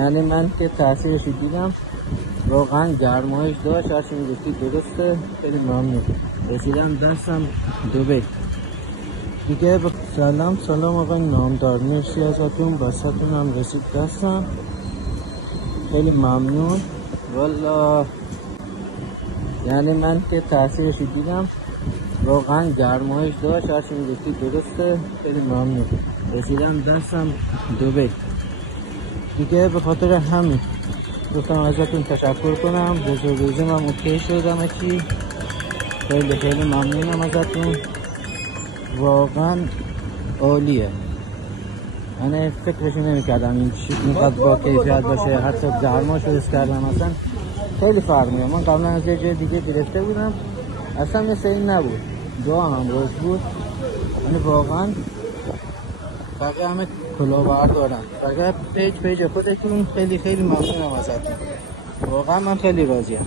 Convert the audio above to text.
یعنی من که تاثیرش دیدم واقعا گرمایش داشت. هرچی میگفتی درسته. خیلی ممنون. رسیدم دستم دبی دیگه. سلام آقای نامدار، مرسی ازتون. بساتون هم رسید دستم، خیلی ممنون والا. یعنی من که تاثیرش دیدم واقعا گرمایش داشت. هرچی میگفتی درسته. خیلی ممنون. رسیدم دستم دبی دیگه. به خاطر همین گفتم ازتون تشکر کنم. رزرو هم اوکی شدم. چی خیلی ممنونم ازتون، واقعا عالیه. من فکرشو نمی‌کردم این اینقدر با کیفیت باشه. حتی گرماشو حس کردم، اصلا خیلی فرق می‌کنه. من قبلا از یه جای دیگه گرفته بودم، اصلا مثل این نبود. دو هم روز بود. یعنی واقعا بقیه همه کلاهبر دارن. فقط پیج خودتون. خیلی ممنونم ازتون، واقعا من خیلی راضیم.